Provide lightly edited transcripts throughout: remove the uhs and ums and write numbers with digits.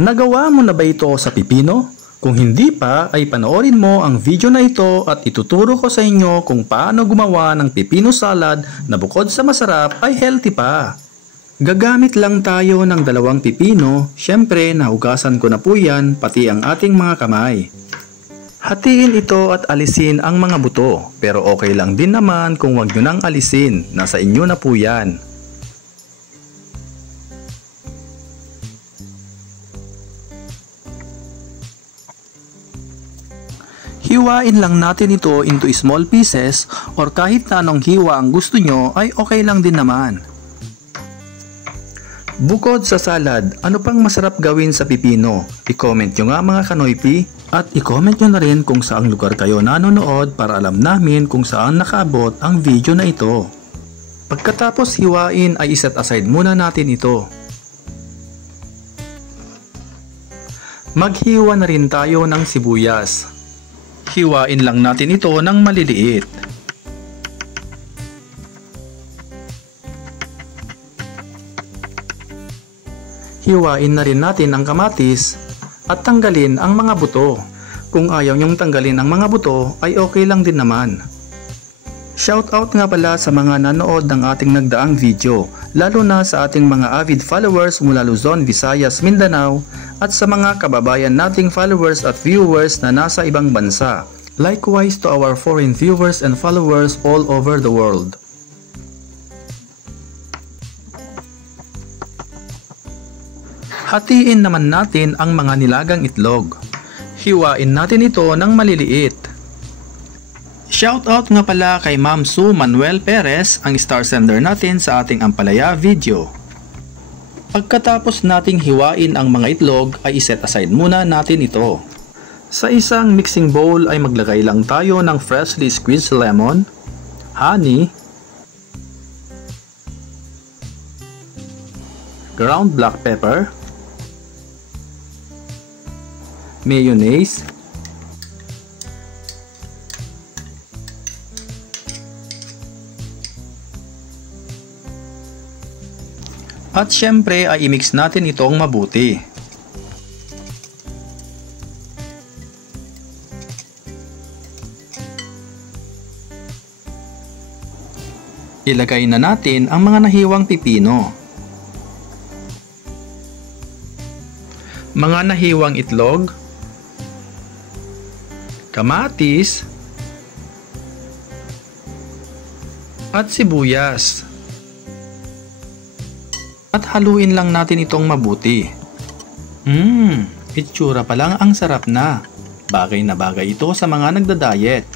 Nagawa mo na ba ito sa pipino? Kung hindi pa ay panoorin mo ang video na ito at ituturo ko sa inyo kung paano gumawa ng pipino salad na bukod sa masarap ay healthy pa. Gagamit lang tayo ng 2 pipino, syempre nahugasan ko na po yan pati ang ating mga kamay. Hatiin ito at alisin ang mga buto, pero okay lang din naman kung wag nyo nang alisin, nasa inyo na po yan. Hiwain lang natin ito into small pieces or kahit na anong hiwa ang gusto nyo ay okay lang din naman. Bukod sa salad, ano pang masarap gawin sa pipino? I-comment nyo nga mga kanoypi at i-comment nyo na rin kung saang lugar kayo nanonood para alam namin kung saan nakaabot ang video na ito. Pagkatapos hiwain ay iset aside muna natin ito. Maghiwa na rin tayo ng sibuyas. Hiwain lang natin ito ng maliliit. Hiwain na rin natin ang kamatis at tanggalin ang mga buto. Kung ayaw nyong tanggalin ang mga buto ay okay lang din naman. Shoutout nga pala sa mga nanood ng ating nagdaang video, lalo na sa ating mga avid followers mula Luzon, Visayas, Mindanao at sa mga kababayan nating followers at viewers na nasa ibang bansa. Likewise to our foreign viewers and followers all over the world. Hatiin naman natin ang mga nilagang itlog. Hiwain natin ito ng maliliit. Shoutout nga pala kay Ma'am Sue Manuel Perez, ang star sender natin sa ating Ampalaya video. Pagkatapos nating hiwain ang mga itlog ay iset aside muna natin ito. Sa isang mixing bowl ay maglagay lang tayo ng freshly squeezed lemon, honey, ground black pepper, mayonnaise, at syempre ay i-mix natin itong mabuti. Ilagay na natin ang mga nahiwang pipino, mga nahiwang itlog, kamatis, at sibuyas. At haluin lang natin itong mabuti. Itsura pa lang ang sarap na. Bagay na bagay ito sa mga nagda-diet.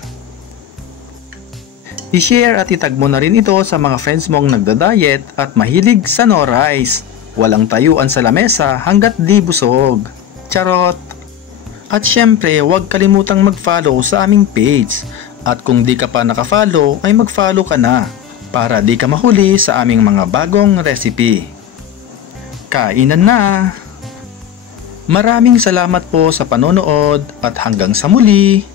I-share at itag mo na rin ito sa mga friends mong nagda-diet at mahilig sa no rice. Walang tayuan sa lamesa hanggat di busog. Charot! At syempre, huwag kalimutang mag-follow sa aming page. At kung di ka pa naka-follow, ay mag-follow ka na para di ka mahuli sa aming mga bagong recipe. Kainan na! Maraming salamat po sa panonood at hanggang sa muli!